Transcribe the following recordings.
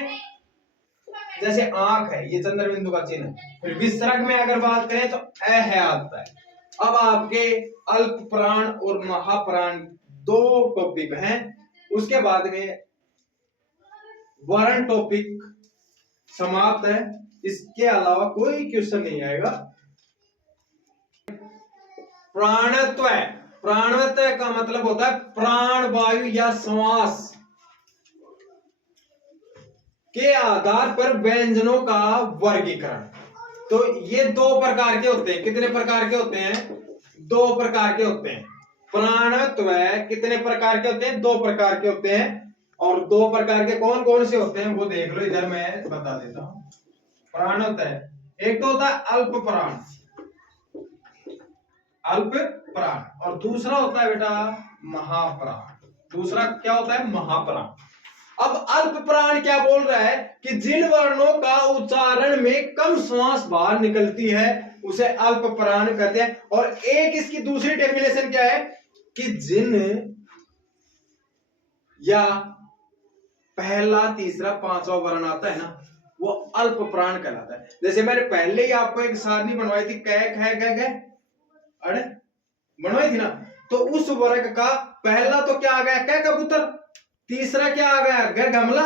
में जैसे आंख है, ये चंद्र बिंदु का चिन्ह। फिर विसर्ग में अगर बात करें तो अ है आता है। अब आपके अल्प प्राण और महाप्राण दो टॉपिक हैं। उसके बाद में वर्ण टॉपिक समाप्त है। इसके अलावा कोई क्वेश्चन नहीं आएगा। प्राणत्व, प्राणत्व का मतलब होता है प्राण वायु या श्वास के आधार पर व्यंजनों का वर्गीकरण। तो ये दो प्रकार के होते हैं। कितने प्रकार के होते हैं? दो प्रकार के होते हैं। प्राणत्व कितने प्रकार के होते हैं? दो प्रकार के होते हैं। और दो प्रकार के कौन कौन से होते हैं वो देख लो, इधर मैं बता देता हूं। प्राणत्व एक तो होता है अल्प प्राण, अल्प प्राण, और दूसरा होता है बेटा महाप्राण। दूसरा क्या होता है? महाप्राण। अब अल्प प्राण क्या बोल रहा है कि जिन वर्णों का उच्चारण में कम श्वास बाहर निकलती है उसे अल्प प्राण कहते हैं। और एक इसकी दूसरी डेफिनेशन क्या है कि जिन या पहला तीसरा पांचवा वर्ण आता है ना वो अल्प प्राण कहलाता है। जैसे मैंने पहले ही आपको एक सारणी बनवाई थी, कै ख ग घ, अरे बनवाई थी ना। तो उस वर्ग का पहला तो क्या आ गया? कै कबूतर। तीसरा क्या आ गया? ग गमला।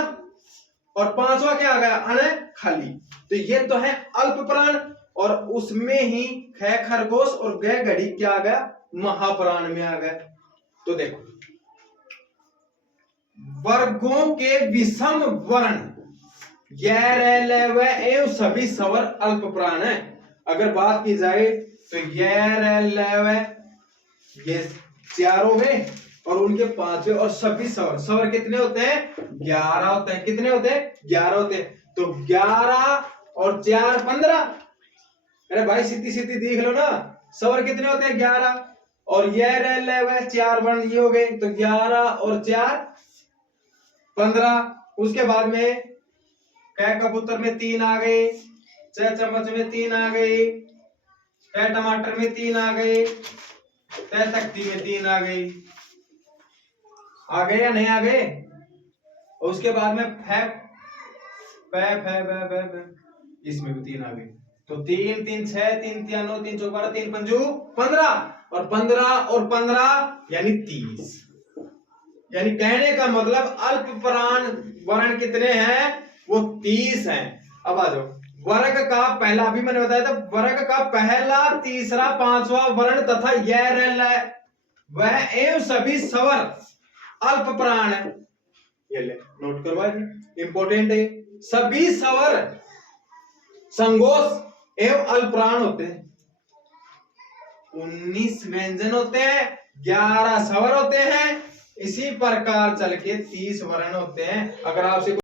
और पांचवा क्या आ गया? अण खाली। तो ये तो है अल्प प्राण। और उसमें ही ख खरगोश और ग घड़ी क्या आ गया? महाप्राण में आ गया। तो देखो वर्गों के विषम वर्ण य र ल व एवं सभी स्वर अल्प प्राण है। अगर बात की जाए तो य र ल व ये चारों में और उनके पांचवें और सभी स्वर, स्वर कितने होते हैं? 11 होते हैं। कितने होते हैं? 11 होते हैं। तो 11 और 4 15। अरे भाई सीधी सीधी देख लो ना, स्वर कितने होते हैं? 11। और ये र ल व चार वर्ण ये हो गए, तो 11 और 4 15। उसके बाद में कै कबूतर में 3 आ गए, च चम्मच में 3 आ गए, कै टमाटर में 3 आ गए, तै तख्ती में 3 आ गई। आ गए या नहीं आ गए? और उसके बाद में इसमें भी 3 आ गए। तो 3 3 6 3 3 9 3 4 12 3 पंजू 15 और 15 यानी 30। यानी कहने का मतलब अल्प प्राण वर्ण कितने हैं? वो 30 हैं। अब आ जाओ वर्ग का पहला, अभी मैंने बताया था वर्ग का पहला तीसरा पांचवा वर्ण तथा य र ल वह एवं सभी स्वर अल्प प्राण है। ये ले नोट करवाइए, इंपॉर्टेंट है। सभी स्वर संगोष्ठ एवं अल्प प्राण होते हैं। 19 व्यंजन होते हैं, 11 स्वर होते हैं। इसी प्रकार चल के 30 वर्ण होते हैं। अगर आपसे